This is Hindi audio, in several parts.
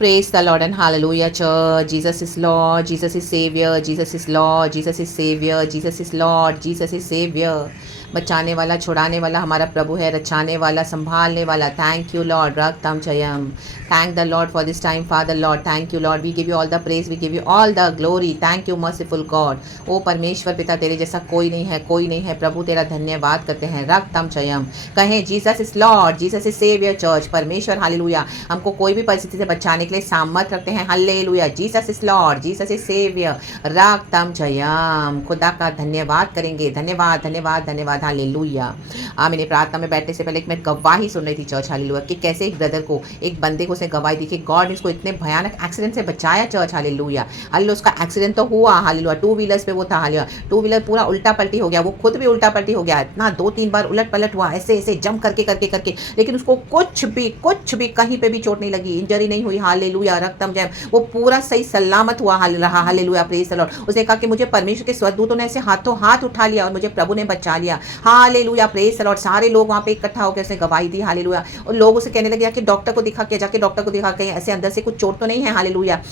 Praise the Lord and hallelujah, church. Jesus is Lord, Jesus is Savior, Jesus is Lord, Jesus is Savior, Jesus is Lord, Jesus is Savior. बचाने वाला, छुड़ाने वाला हमारा प्रभु है, रचाने वाला, संभालने वाला. थैंक यू लॉर्ड, रक्तम जयम. Thank the lord for this time, father lord. Thank you lord. We give you all the praise, we give you all the glory. Thank you merciful God. ओ परमेश्वर पिता, तेरे जैसा कोई नहीं है, कोई नहीं है. प्रभु तेरा धन्यवाद करते हैं. रक्तम जयम. कहें Jesus is Lord, Jesus is saviour. Church, परमेश्वर हालेलुया हमको कोई भी परिस्थिति से बचाने के लिए सामर्थ रखते हैं. Hallelujah. Jesus is Lord, Jesus is saviour. रक्तम जयम. खुदा का धन्यवाद करेंगे. धन्यवाद धन्यवाद धन्यवाद. हालेलुया. मैंने प्रार्थना में बैठने से पहले एक मैं गवाही सुन रही थी चर्च. हालेलुया कि कैसे एक ब्रदर को, एक बंदे को उसने गवाही दी कि गॉड ने उसको इतने भयानक एक्सीडेंट से बचाया. Church hallelujah. हालेलुया. उसका एक्सीडेंट तो हुआ. हालेलुया. 2 व्हीलर्स पे वो था. हालेलुया. 2 व्हीलर पूरा उल्टा पलटी हो गया. वो खुद भी उल्टा पलटी हो गया. इतना 2-3 बार उलट पलट हुआ, ऐसे ऐसे जम करके करके करके, लेकिन उसको कुछ भी कहीं पे भी चोट नहीं लगी, इंजरी नहीं हुई. हालेलुया. रक्तम जय. वो पूरा सही सलामत हुआ रहा. हालेलुया. Praise the Lord. उसने कहा कि मुझे परमेश्वर के स्वर्गदूतों ने ऐसे हाथों हाथ उठा लिया और मुझे प्रभु ने बचा लिया. हालेलुया. Praise the Lord. सारे लोग वहाँ पे इकट्ठा होकर उसने गवाही दी. हालेलुया. और लोग उसे कहने लगे कि डॉक्टर को दिखा के, जाके डॉक्टर को दिखा के, ऐसे अंदर से कुछ चोट तो नहीं है. हालेलुया.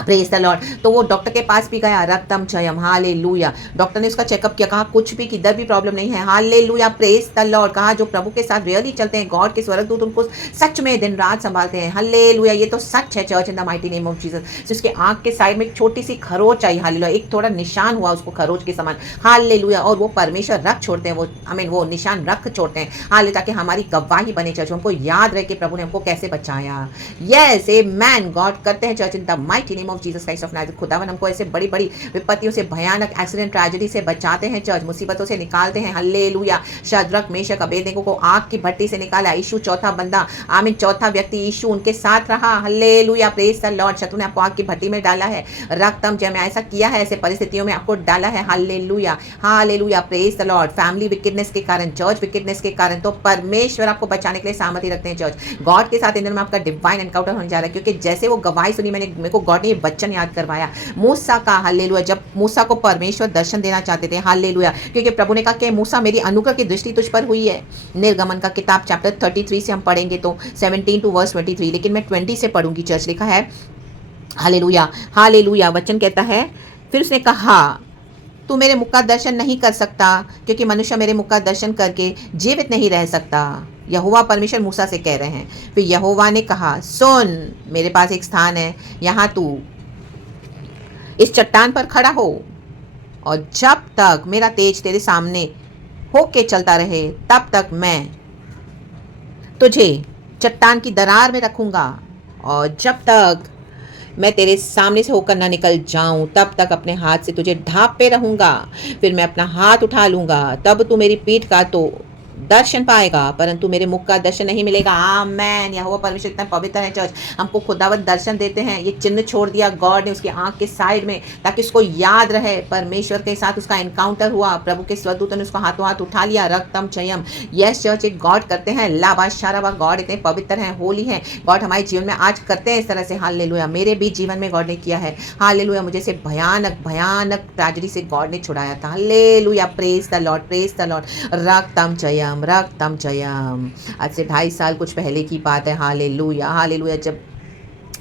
Praise the Lord. तो वो डॉक्टर के पास भी गया. रक्तम जयम. हालेलुया. डॉक्टर ने उसका चेकअप किया, कहा कुछ भी किधर भी प्रॉब्लम नहीं है. हालेलुया. Praise the Lord. कहा जो प्रभु के साथ रियली चलते हैं, गॉड के स्वर्गदूत उनको सच में दिन रात संभालते हैं. हालेलुया. ये तो सच है church, in the mighty name of Jesus. उसके आंख के साइड में एक छोटी सी खरोच आई. हालेलुया. एक थोड़ा निशान हुआ उसको खरोच के समान. हालेलुया. और वो परमेश्वर रख छोड़ते हैं, वो वो निशान रख छोड़ते हैं. हालेलुया. ताकि हमारी गवाही बने चर्च, हमको याद रहे कि प्रभु ने हमको कैसे बचाया. Yes amen. गॉड करते हैं church in the mighty name of Jesus Christ of Nazareth. खुदावन हमको ऐसे बड़ी बड़ी विपत्तियों से, भयानक एक्सीडेंट, ट्रेजेडी से बचाते हैं चर्च. मुसीबतों से निकालते हैं. हालेलुया. शद्रक मेशक अबेदनेगो को आग की भट्टी से निकाला. यीशु चौथा बंदा, आमीन, चौथा व्यक्ति यीशु उनके साथ रहा. हालेलुया. Praise the Lord. शत्रु ने आपको आग की भट्टी में डाला है. रक्तम जय में ऐसा किया है, ऐसे परिस्थितियों में आपको डाला है. Hallelujah. Hallelujah. Praise the Lord. Family wickedness के कारण, चर्च विकेडनेस के कारण, तो परमेश्वर आपको बचाने के लिए सामर्थ्य रखते हैं चर्च. गॉड के साथ इन दिनों में आपका डिवाइन एनकाउंटर होने जा रहा है. क्योंकि जैसे वो गवाही सुनी, मेरे को गॉड ने ये वचन याद करवाया मूसा का. हालेलुया. जब मूसा को परमेश्वर दर्शन देना चाहते थे. हालेलुया. क्योंकि प्रभु ने कहा कि मूसा, मेरी अनुग्रह की दृष्टि तुझ पर हुई है. निर्गमन का किताब चैप्टर 33 से हम पढ़ेंगे तो 17 to verse 23, लेकिन मैं 20 से पढ़ूंगी. चर्च लिखा है. हालेलुया. हालेलुया. वचन कहता है, फिर उसने कहा तू मेरे मुख का दर्शन नहीं कर सकता, क्योंकि मनुष्य मेरे मुख का दर्शन करके जीवित नहीं रह सकता. यहोवा परमेश्वर मूसा से कह रहे हैं. फिर यहोवा ने कहा, सुन, मेरे पास एक स्थान है, यहाँ तू इस चट्टान पर खड़ा हो, और जब तक मेरा तेज तेरे सामने होके चलता रहे, तब तक मैं तुझे चट्टान की दरार में रखूंगा. और जब तक मैं तेरे सामने से होकर ना निकल जाऊं, तब तक अपने हाथ से तुझे ढांपे रहूंगा. फिर मैं अपना हाथ उठा लूंगा, तब तू मेरी पीठ का तो दर्शन पाएगा, परंतु मेरे मुख का दर्शन नहीं मिलेगा. आमेन. यहोवा परमेश्वर इतना पवित्र है चर्च. हमको खुदावंत दर्शन देते हैं. ये चिन्ह छोड़ दिया गॉड ने उसकी आंख के साइड में, ताकि उसको याद रहे परमेश्वर के साथ उसका एनकाउंटर हुआ. प्रभु के स्वर्गदूतों ने उसको हाथों हाथ उठा लिया. रक्तम चयम. यस चर्च, एक गॉड करते हैं. लाबाशाराबा. गॉड इतने पवित्र हैं, होली हैं. गॉड हमारे जीवन में आज करते हैं इस तरह से. हालेलुया. मेरे भी जीवन में गॉड ने किया है. हालेलुया. मुझे से भयानक भयानक ट्रेजेडी से गॉड ने छुड़ाया था. Hallelujah. Praise the lord. Praise the lord. रक्तम चयम. रक्तम जयम. आज से 2.5 साल कुछ पहले की बात है. हालेलुया. हालेलुया. जब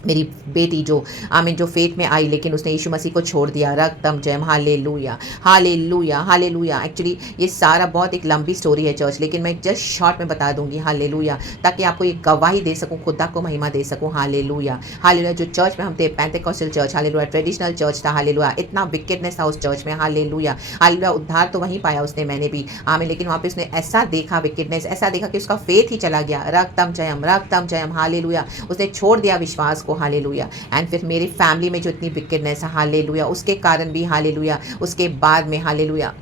मेरी बेटी जो जो फेथ में आई, लेकिन उसने यीशु मसीह को छोड़ दिया. रक्तम जयम. हालेलुया. हालेलुया. हालेलुया. एक्चुअली ये सारा बहुत एक लंबी स्टोरी है चर्च, लेकिन मैं जस्ट शॉर्ट में बता दूंगी. हालेलुया. ताकि आपको ये गवाही दे सकूं, खुदा को महिमा दे सकूं. हालेलुया. हालेलुया. जो चर्च में हम थे, Pentecostal church, hallelujah, traditional church था. हालेलुया. इतना विकेडनेस था उस चर्च में. हालेलुया. हालेलुया. उद्धार तो वहीं पाया उसने, मैंने भी. लेकिन वहाँ पे उसने ऐसा देखा विकेडनेस, ऐसा देखा कि उसका फेथ ही चला गया. रक्तम जयम. रक्तम जयम. हालेलुया. उसने छोड़ दिया विश्वास. हालेलुया. एंड फिर मेरी फैमिली में जो इतनी विकेडनेस है, हालेलुया, उसके कारण भी, हालेलुया, उसके बाद में, हालेलुया,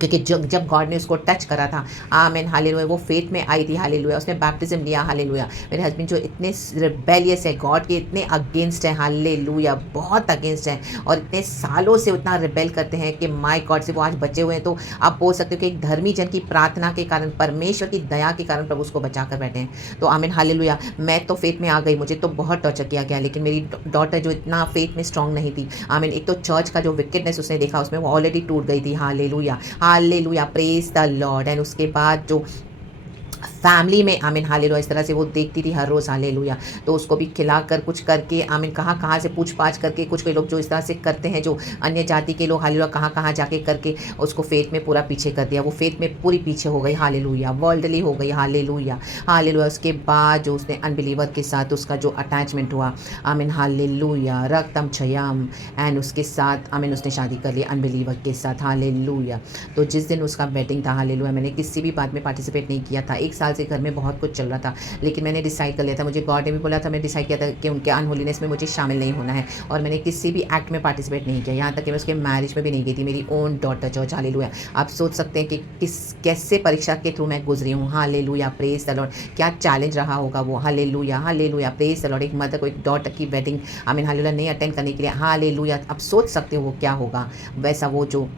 क्योंकि जब गॉड ने उसको टच करा था, आमेन, हालेलुया, वो फेथ में आई थी. हालेलुया. उसने बैप्टिज्म लिया. हालेलुया. मेरे हस्बैंड जो इतने रिबेलियस है, गॉड के इतने अगेंस्ट हैं. हालेलुया. बहुत अगेंस्ट हैं, और इतने सालों से उतना रिबेल करते हैं कि माय गॉड से वो आज बचे हुए हैं. तो आप बोल सकते हो कि एक धर्मी जन की प्रार्थना के कारण, परमेश्वर की दया के कारण प्रभु उसको बचा कर बैठे हैं. तो आमेन. हालेलुया. मैं तो फेथ में आ गई, मुझे तो बहुत टॉर्चर किया गया, लेकिन मेरी डॉटर जो इतना फेथ में स्ट्रांग नहीं थी, आमेन, एक तो चर्च का जो विकेडनेस उसने देखा, उसमें वो ऑलरेडी टूट गई थी. Hallelujah. Hallelujah. Praise the lord. And उसके बाद जो फैमिली में आमीन हालेलुया इस तरह से वो देखती थी हर रोज़ हालेलुया। तो उसको भी खिलाकर कुछ करके आमीन कहाँ-कहाँ से पूछ-पाछ करके कुछ कोई लोग जो इस तरह से करते हैं, जो अन्य जाति के लोग हालेलुया कहाँ-कहाँ जाके करके उसको फेथ में पूरा पीछे कर दिया। वो फेथ में पूरी पीछे हो गई हालेलुया, वर्ल्डली हो गई हालेलुया, हालेलुया। उसके बाद जो उसने अनबिलीवर के साथ उसका जो अटैचमेंट हुआ आमीन हालेलुया, रक्तम छयम एंड उसके साथ आमीन उसने शादी कर ली अनबिलीवर के साथ हालेलुया। तो जिस दिन उसका वेडिंग था हालेलुया, मैंने किसी भी बात में पार्टिसिपेट नहीं किया था। 1 साल से घर में बहुत कुछ चल रहा था, लेकिन मैंने डिसाइड कर लिया था, मुझे गॉड ने भी बोला था, मैंने डिसाइड किया था कि उनके अनहोलीनेस में मुझे शामिल नहीं होना है और मैंने किसी भी एक्ट में पार्टिसिपेट नहीं किया, यहाँ तक कि मैं उसके मैरिज में भी नहीं गई थी। मेरी ओन डॉटर चर्च हालेलुया। आप सोच सकते हैं कि किस कैसे परीक्षा के थ्रू मैं गुजरी हूँ हालेलुया, प्रेज द लॉर्ड। क्या चैलेंज रहा होगा वो hallelujah, hallelujah, praise the Lord. एक मदर को एक डॉटर की वेडिंग आमीन हालेलुया नहीं अटेंड करने के लिए हालेलुया। आप सोच सकते हो वो क्या होगा, वैसा वो जो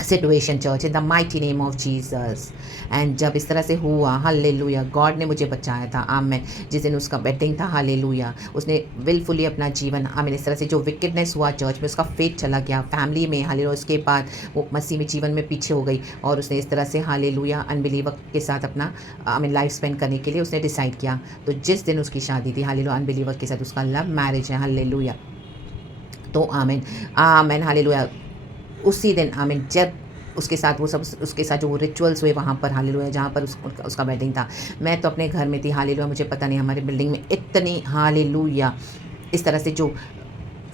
situation church in the mighty name of Jesus. And जब इस तरह से हुआ हालेलुया, गॉड ने मुझे बचाया था आमेन। जिस दिन उसका वेडिंग था हालेलुया, उसने विलफुली अपना जीवन आमीन इस तरह से जो विकेडनेस हुआ चर्च में उसका फेथ चला गया फैमिली में हालेलुया। उसके बाद वो मसीह में जीवन में पीछे हो गई और उसने इस तरह से हालेलुया अनबिलीवर के साथ अपना आमीन लाइफ स्पेंड करने के लिए उसने डिसाइड किया। तो जिस दिन उसकी शादी थी हालेलुया अनबिलीवर के साथ, उसका लव मैरिज है हालेलुया। तो आमीन आमीन हालेलुया। उसी दिन आमीन जब उसके साथ वो सब उसके साथ जो रिचुअल्स हुए वहाँ पर हालेलुया, जहाँ पर उसका वेडिंग था, मैं तो अपने घर में थी हालेलुया। मुझे पता नहीं हमारे बिल्डिंग में इतनी हालेलुया इस तरह से जो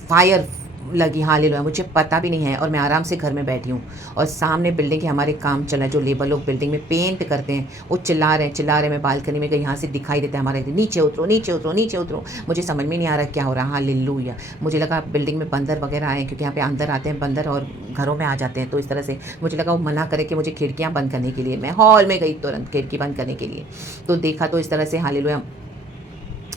फायर लगी हालेलुया, मुझे पता भी नहीं है। और मैं आराम से घर में बैठी हूँ और सामने बिल्डिंग के हमारे काम चल रहा है, जो लेबर लोग बिल्डिंग में पेंट करते हैं वो चिल्ला रहे हैं चिल्ला रहे हैं। मैं बालकनी में गई, यहाँ से दिखाई देता है हमारे, नीचे उतरो नीचे उतरो नीचे उतरो। मुझे समझ में नहीं आ रहा क्या हो रहा है हालेलुया। मुझे लगा बिल्डिंग में बंदर वगैरह आए, क्योंकि यहाँ पे अंदर आते हैं बंदर और घरों में आ जाते हैं। तो इस तरह से मुझे लगा वो मना करे कि मुझे खिड़कियाँ बंद करने के लिए। मैं हॉल में गई तुरंत खिड़की बंद करने के लिए, तो देखा तो इस तरह से हालेलुया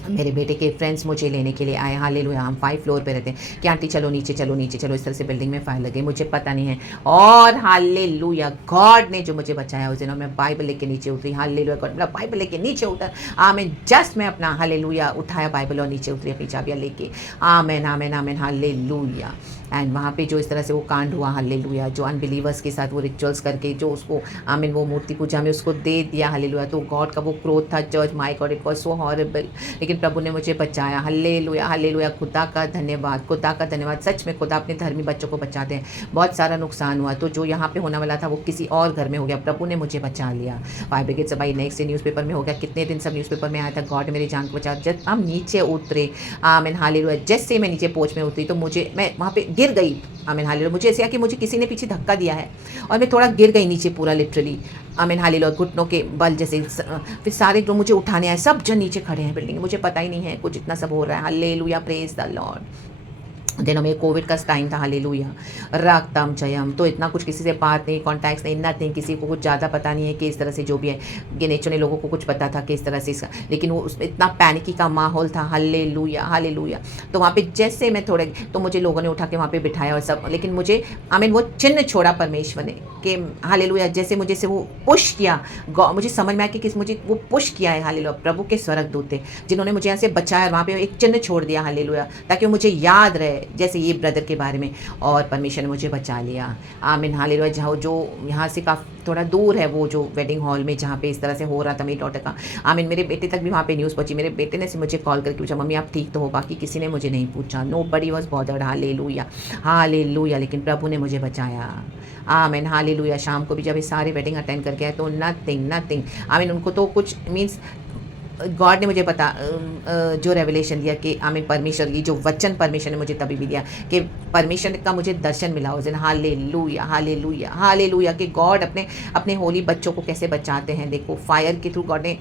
मेरे बेटे के फ्रेंड्स मुझे लेने के लिए आए हालेलुया। हम 5 फ्लोर पे रहते हैं कि आंटी चलो नीचे चलो नीचे चलो, इस तरह से बिल्डिंग में फायर लगे, मुझे पता नहीं है। और हालेलुया गॉड ने जो मुझे बचाया उस दिन, और मैं बाइबल लेके नीचे उतरी हालेलुया। गॉड मतलब बाइबल लेके नीचे उतर आमेन। जस्ट मैं अपना हालेलुया उठाया बाइबल और नीचे उतरी अपनी चाबियाँ लेके आमेन आमेन आमेन हालेलुया। एंड वहाँ पे जो इस तरह से वो कांड हुआ हालेलुया, जो अनबिलीवर्स के साथ वो रिचुअल्स करके जो उसको आमीन वो मूर्ति पूजा में उसको दे दिया हालेलुया। तो गॉड का वो क्रोध था church, my God it was so horrible, लेकिन प्रभु ने मुझे बचाया हालेलुया हालेलुया। खुदा का धन्यवाद, खुदा का धन्यवाद। सच में खुदा अपने धर्मी बच्चों को बचाते हैं। बहुत सारा नुकसान हुआ, तो जो यहाँ पे होने वाला था वो किसी और घर में हो गया, प्रभु ने मुझे बचा लिया। फायर ब्रिगेड सभाई नेक्स्ट डे न्यूज़पेपर में हो गया, कितने दिन सब न्यूज़पेपर में आया था, गॉड मेरी जान को बचा। जब हम नीचे उतरे आमीन हालेलुया, जैसे मैं नीचे पोच में उतरी तो मुझे मैं वहाँ पे गिर गई आमीन हालेलुया। मुझे ऐसा कि मुझे किसी ने पीछे धक्का दिया है और मैं थोड़ा गिर गई नीचे पूरा लिटरली आमीन हालेलुया, घुटनों के बल जैसे। फिर सारे जो मुझे उठाने आए सब जन नीचे खड़े हैं बिल्डिंग में, मुझे पता ही नहीं है कुछ इतना सब हो रहा है hallelujah, praise the Lord. Then में कोविड का टाइम था हालेलुया, रागताम जयम। तो इतना कुछ किसी से बात नहीं, कॉन्टैक्ट्स नहीं, नथिंग, किसी को कुछ ज़्यादा पता नहीं है कि इस तरह से जो भी है गिने चुने लोगों को कुछ पता था कि इस तरह से इसका, लेकिन वो उसमें इतना पैनिकी का माहौल था हालेलुया हालेलुया। तो वहाँ पे जैसे मैं थोड़े, तो मुझे लोगों ने उठा के वहाँ पे बिठाया और सब, लेकिन मुझे आमीन वो चिन्ह छोड़ा परमेश्वर ने कि हालेलुया, जैसे मुझे से वो पुश किया, मुझे समझ में आया कि किस मुझे वो पुश किया है हालेलुया। प्रभु के स्वर्गदूत थे जिन्होंने मुझे यहाँ से बचाया, वहाँ पे एक चिन्ह छोड़ दिया हालेलुया, ताकि वो मुझे याद रहे जैसे ये ब्रदर के बारे में। और परमेश्वर ने मुझे बचा लिया आमीन हालेलुया। जहाँ जो यहाँ से काफ़ी थोड़ा दूर है वो जो वेडिंग हॉल में जहाँ पे इस तरह से हो रहा था मेरी डॉटर का आमीन, मेरे बेटे तक भी वहाँ पे न्यूज़ पहुंची। मेरे बेटे ने से मुझे कॉल करके पूछा मम्मी आप ठीक तो हो, बाकी किसी ने मुझे नहीं पूछा, nobody was bothered hallelujah hallelujah. लेकिन प्रभु ने मुझे बचाया आमीन हालेलुया। शाम को भी जब ये सारे वेडिंग अटेंड करके आए तो नथिंग नथिंग आमीन, उनको तो कुछ मीन्स गॉड ने मुझे जो रेवलेशन दिया कि आमीन परमेश्वर की जो वचन परमेश्वर ने मुझे तभी भी दिया कि परमेश्वर का मुझे दर्शन मिला उस दिन हालेलुया हालेलुया हालेलुया, कि गॉड अपने अपने होली बच्चों को कैसे बचाते हैं। देखो फायर के थ्रू गॉड ने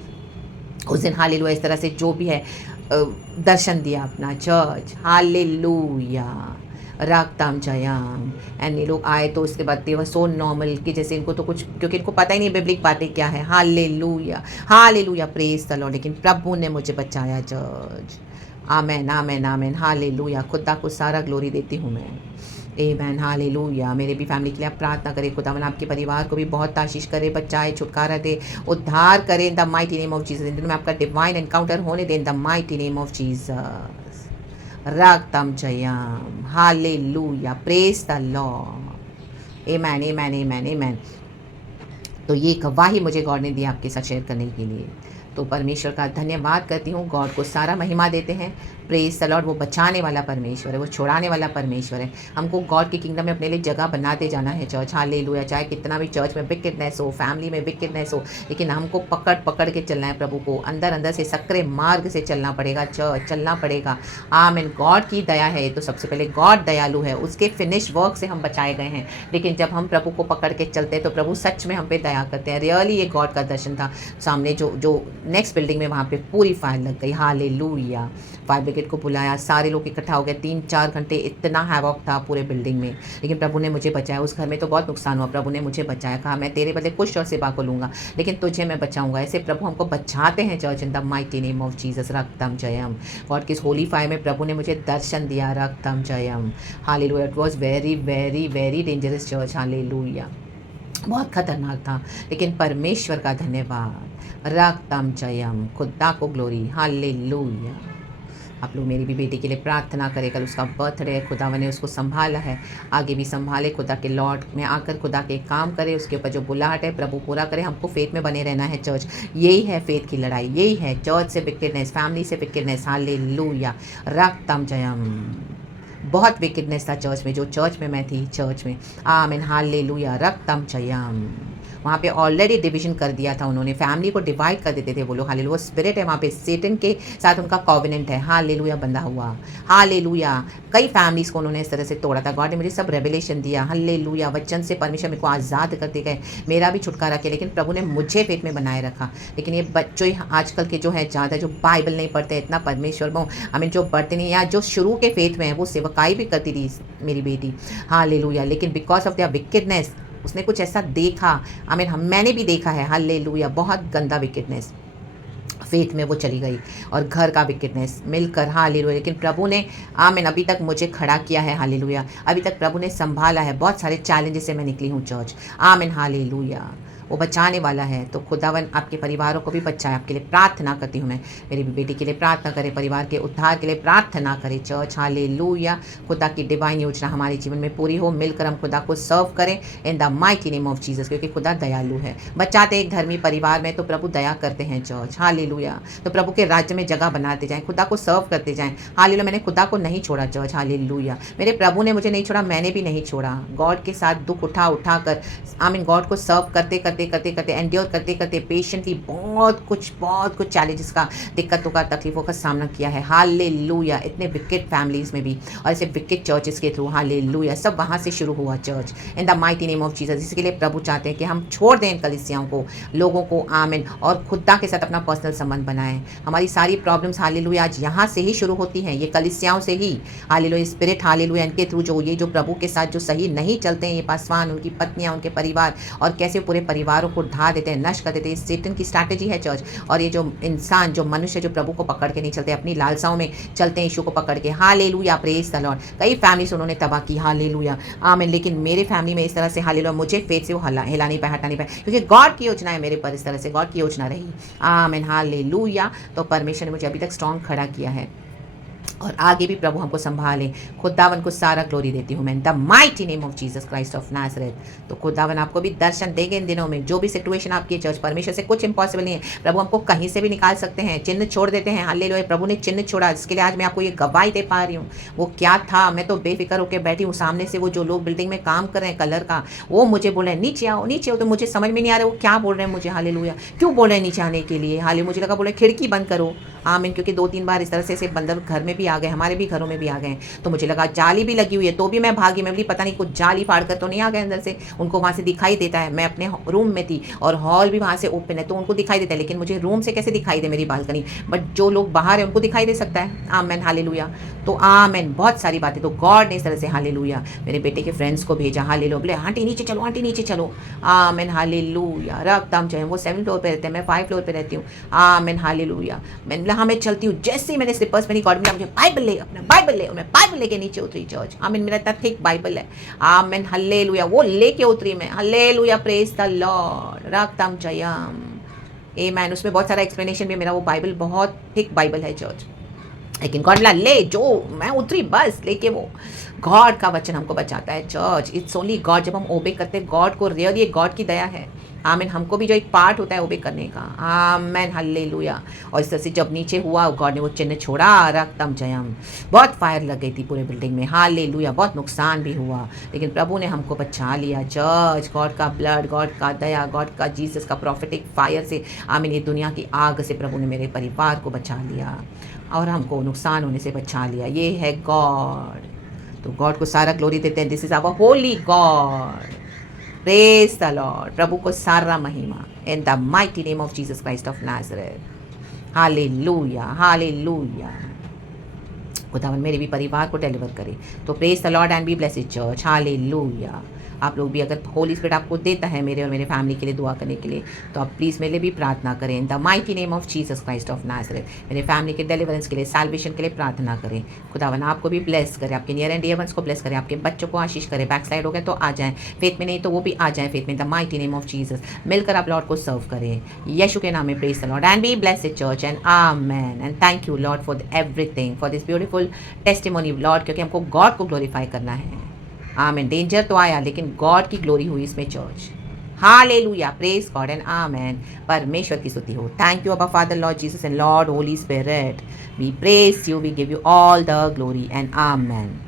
उस दिन हालेलुया इस तरह से जो भी है दर्शन दिया अपना चर्च हालेलुया, रागताम जयाम। एंड ये लोग आए तो उसके बाद देवर सो नॉर्मल कि जैसे इनको तो कुछ, क्योंकि इनको पता ही नहीं बिब्लिक बातें क्या है hallelujah hallelujah, praise the Lord. लेकिन प्रभु ने मुझे बचाया चर्च आमेन आमेन आमेन हालेलुया। खुदा को सारा ग्लोरी देती हूँ मैं आमेन हालेलुया। मेरे भी फैमिली के लिए आप प्रार्थना करें, खुदावन आपके परिवार को भी बहुत आशीष करे, बचाए, छुटकारा दे, उद्धार करें in the mighty name of Jesus. इन दिनों में आपका डिवाइन एनकाउंटर होने दें in the mighty name of Jesus, रागताम जयाम hallelujah, praise the lord amen amen amen amen. तो ये गवाही मुझे गॉड ने दी आपके साथ शेयर करने के लिए। तो परमेश्वर का धन्यवाद करती हूँ। गॉड को सारा महिमा देते हैं। Praise the Lord. वो बचाने वाला परमेश्वर है, वो छुड़ाने वाला परमेश्वर है। हमको गॉड की किंगडम में अपने लिए जगह बनाते जाना है चर्च। हालेलुया। चाहे कितना भी चर्च में विकेडनेस हो, फैमिली में विकेडनेस हो, लेकिन हमको पकड़ पकड़ के चलना है प्रभु को। अंदर अंदर से सक्रिय मार्ग से चलना पड़ेगा चर्च, चलना पड़ेगा। आमीन। गॉड की दया है तो सबसे पहले गॉड दयालु है, उसके फिनिश वर्क से हम बचाए गए हैं। लेकिन जब हम प्रभु को पकड़ के चलते हैं तो प्रभु सच में हम पे दया करते हैं। रियली ये गॉड का दर्शन था। सामने जो नेक्स्ट बिल्डिंग में वहाँ पे पूरी फायर लग गई। हालेलुया। फायर ब्रिगेड को बुलाया, सारे लोग इकट्ठा हो गए। 3-4 घंटे इतना हैवॉक था पूरे बिल्डिंग में, लेकिन प्रभु ने मुझे बचाया। उस घर में तो बहुत नुकसान हुआ, प्रभु ने मुझे बचाया। कहा मैं तेरे बदले कुछ और सेवा को लूँगा, लेकिन तुझे मैं बचाऊंगा। ऐसे प्रभु हमको बचाते हैं church. In the mighty name of Jesus. रक्तम जयम। गॉड किस होली फायर में प्रभु ने मुझे दर्शन दिया। रक्तम जयम। Hallelujah. It was very very very dangerous church. Hallelujah. बहुत खतरनाक था, लेकिन परमेश्वर का धन्यवाद। रक्तम जयम। खुदा को ग्लोरी। हालेलुया। आप लोग मेरी भी बेटी के लिए प्रार्थना करें। कल उसका बर्थडे है, खुदावन ने उसको संभाला है, आगे भी संभाले। खुदा के लॉर्ड में आकर खुदा के काम करे, उसके ऊपर जो बुलाहट है प्रभु पूरा करे। हमको फेथ में बने रहना है चर्च। यही है फेथ की लड़ाई, यही है चर्च से विकेडनेस, फैमिली से विकेडनेस। हालेलुया। रक्तम जयम। बहुत विकेडनेस था चर्च में, जो चर्च में मैं थी चर्च में। आमीन। हालेलुया। रक्तम जयम। वहाँ पे ऑलरेडी डिवीजन कर दिया था उन्होंने, फैमिली को डिवाइड कर देते थे वो लोग। हालेलुया। वो स्पिरिट है वहाँ पे, सेटन के साथ उनका कॉवेनेंट है। हालेलुया। बंधा हुआ। हालेलुया। कई फैमिलीज़ को उन्होंने इस तरह से तोड़ा था। गॉड ने मुझे सब रेवलेशन दिया। हालेलुया। वचन से परमेश्वर मेरे को आज़ाद करते गए, मेरा भी छुटकारा किया, लेकिन प्रभु ने मुझे पेट में बनाए रखा। लेकिन ये बच्चों आजकल के जो है ज़्यादा, जो बाइबल नहीं पढ़ते, इतना परमेश्वर में हमें जो पढ़ते नहीं, या जो शुरू के फेथ में है, वो सेवकाई भी करती थी मेरी बेटी। हालेलुया। लेकिन बिकॉज ऑफ देयर विकेडनेस उसने कुछ ऐसा देखा। आमीन। मैंने भी देखा है। हालेलुया। बहुत गंदा विकेडनेस फेथ में वो चली गई, और घर का विकेडनेस मिलकर। हालेलुया। लेकिन प्रभु ने आमीन अभी तक मुझे खड़ा किया है। हालेलुया। अभी तक प्रभु ने संभाला है। बहुत सारे चैलेंजेस से मैं निकली हूँ चर्च। आमीन। हालेलुया। वो बचाने वाला है। तो खुदावन आपके परिवारों को भी बचाए। आपके लिए प्रार्थना करती हूँ मैं। मेरी भी बेटी के लिए प्रार्थना करें, परिवार के उद्धार के लिए प्रार्थना करें चर्च। हालेलुया। खुदा की डिवाइन योजना हमारे जीवन में पूरी हो। मिलकर हम खुदा को सर्व करें in the mighty name of Jesus, क्योंकि खुदा दयालु है। बचाते एक धर्मी परिवार में तो प्रभु दया करते हैं चर्च। हालेलुया। तो प्रभु के राज्य में जगह बनाते जाएं, खुदा को सर्व करते जाएं। हालेलुया। मैंने खुदा को नहीं छोड़ा चर्च। हालेलुया। मेरे प्रभु ने मुझे नहीं छोड़ा, मैंने भी नहीं छोड़ा। गॉड के साथ दुख उठा कर आमीन गॉड को सर्व करते करते करते करते एंड्योर करते करते पेशेंटली बहुत कुछ चैलेंजेस का, दिक्कतों का, तकलीफों का सामना किया है। हालेलुया। इतने विकेट फैमिलीज में भी, और ऐसे विकेट चर्चेस के थ्रू। हालेलुया। सब वहाँ से शुरू हुआ church in the mighty name of Jesus. इसके लिए प्रभु चाहते हैं कि हम छोड़ दें इन कलीसियाओं को, लोगों को। आमीन। और खुदा के साथ अपना पर्सनल संबंध बनाएं। हमारी सारी प्रॉब्लम्स हालेलुया आज यहाँ से ही शुरू होती हैं, ये कलीसियाओं से ही। हालेलुया। स्पिरिट हालेलुया इनके थ्रू जो ये जो प्रभु के साथ जो सही नहीं चलते हैं, ये पासवान, उनकी पत्नियाँ, उनके परिवार, और कैसे पूरे परिवारों को ढा देते हैं, नष्ट कर देते हैं। सेटन की स्ट्रैटेजी है चर्च। और ये जो इंसान, जो मनुष्य जो प्रभु को पकड़ के नहीं चलते, अपनी लालसाओं में चलते हैं यीशु को पकड़ के। हालेलुया। Praise the Lord. कई फैमिलीज उन्होंने तबाह की। हालेलुया। आमीन। लेकिन मेरे फैमिली में इस तरह से हालेलुया मुझे फेथ से वो हिला नहीं पाया, हटा नहीं पाया, क्योंकि गॉड की योजना है मेरे पर। इस तरह से गॉड की योजना रही। आमीन। हालेलुया। तो परमेश्वर ने मुझे अभी तक स्ट्रॉन्ग खड़ा किया है, और आगे भी प्रभु हमको संभाले। खुदावन को सारा ग्लोरी देती हूँ मैं इन the mighty name of Jesus Christ of Nazareth. तो खुदावन आपको भी दर्शन देंगे इन दिनों में। जो भी सिचुएशन आपकी है चर्च, परमेश्वर से कुछ इंपॉसिबल नहीं है। प्रभु हमको कहीं से भी निकाल सकते हैं। चिन्ह छोड़ देते हैं। हालेलुया। प्रभु ने चिन्ह छोड़ा, जिसके लिए आज मैं आपको ये गवाही दे पा रही हूँ। वो क्या था, मैं तो बेफिक्र होकर बैठी हूँ। सामने से वो जो लोग बिल्डिंग में काम कर रहे हैं कलर का, वो मुझे बोल रहे हैं नीचे आओ नीचे आओ। तो मुझे समझ में नहीं आ रहा वो क्या बोल रहे हैं मुझे। हालेलुया। क्यों बोल रहे हैं नीचे आने के लिए। हालेलुया। मुझे लगा बोले खिड़की बंद करो। आमीन। क्योंकि 2-3 बार इस तरह से बंदर घर में भी आ गए, हमारे भी घरों में भी आ गए। तो मुझे लगा जाली भी लगी हुई है, तो भी मैं भागी। मैं बोली पता नहीं कुछ जाली फाड़ कर तो नहीं आ गए अंदर से। उनको वहाँ से दिखाई देता है। मैं अपने रूम में थी और हॉल भी वहाँ से ओपन है, तो उनको दिखाई देता है। लेकिन मुझे रूम से कैसे दिखाई दे मेरी बालकनी, बट जो लोग बाहर है उनको दिखाई दे सकता है। आमेन। हालेलुया। तो आमेन। बहुत सारी बातें तो गॉड ने इस तरह से हालेलुया मेरे बेटे के फ्रेंड्स को भेजा। हालेलुया। बोले आंटी नीचे चलो, आंटी नीचे चलो। आमेन। हालेलुया। रखताम चाहे वो 7th फ्लोर पे रहते हैं, मैं 5th फ्लोर पे रहती हूँ। आमेन। हालेलुया। मैंने हाँ मैं चलती हूँ। जैसे ही मैंने स्लिपर्स पहनी, गॉड मिला मुझे बाइबल ले, अपना बाइबल ले। मैं बाइबल लेके नीचे उतरी चर्च। आमीन। मेरा इतना थिक बाइबल है। आमीन। हल्लेलुया। वो लेके उतरी मैं। हल्लेलुया। Praise the lord. रक्तम जयम। आमीन। उसमें बहुत सारा एक्सप्लेनेशन भी, मेरा वो बाइबल बहुत थिक बाइबल है चर्च। लेकिन गॉड बोला ले जो मैं उतरी बस लेके वो गॉड का वचन हमको बचाता है चर्च। It's only God. जब हम ओबे करते हैं गॉड को, रियल ये गॉड की दया है। आमीन। हमको भी जो एक पार्ट होता है ओबे करने का। आमीन हालेलुया। और इस तरह से जब नीचे हुआ गॉड ने वो चिन्ह छोड़ा, रक्तम जयम। बहुत फायर लग गई थी पूरे बिल्डिंग में। हालेलुया। बहुत नुकसान भी हुआ, लेकिन प्रभु ने हमको बचा लिया चर्च। गॉड का ब्लड, गॉड का दया, गॉड का जीसस का प्रॉफिटिक फायर से, आमीन, ये दुनिया की आग से प्रभु ने मेरे परिवार को बचा लिया और हमको नुकसान होने से बचा लिया। ये है गॉड। तो गॉड को सारा ग्लोरी देते हैं। This is our holy God. Praise the lord. प्रभु को सारा महिमा in the mighty name of Jesus Christ of Nazareth. Hallelujah, hallelujah. खुदावन मेरे भी परिवार को डिलीवर करे। तो praise the lord and be blessed church. Hallelujah. आप लोग भी अगर होली स्पिरिट आपको देता है मेरे और मेरे फैमिली के लिए दुआ करने के लिए, तो आप प्लीज़ मेरे लिए भी प्रार्थना करें। In the mighty name of Jesus Christ of Nazareth मेरे फैमिली के डिलीवरेंस के लिए, सैल्वेशन के लिए प्रार्थना करें। खुदावन आपको भी ब्लेस करे, आपके नियर एंड डियर वंस को ब्लेस करें, आपके बच्चों को आशीष करे। बैक साइड हो गए तो आ जाएं, फेथ में नहीं तो वो भी आ जाएं फेथ में। The mighty name of Jesus मिलकर आप लॉर्ड को सर्व करें। यीशु के नाम में praise the lord and be blessed church and amen. And thank you Lord for everything, for this beautiful testimony Lord, क्योंकि हमको गॉड को ग्लोरीफाई करना है। आमेन। डेंजर तो आया लेकिन गॉड की ग्लोरी हुई इसमें church. Hallelujah. Praise God and amen. परमेश्वर की स्तुति हो। Thank you Abba father lord Jesus and lord Holy Spirit. We praise you, we give you all the glory and amen.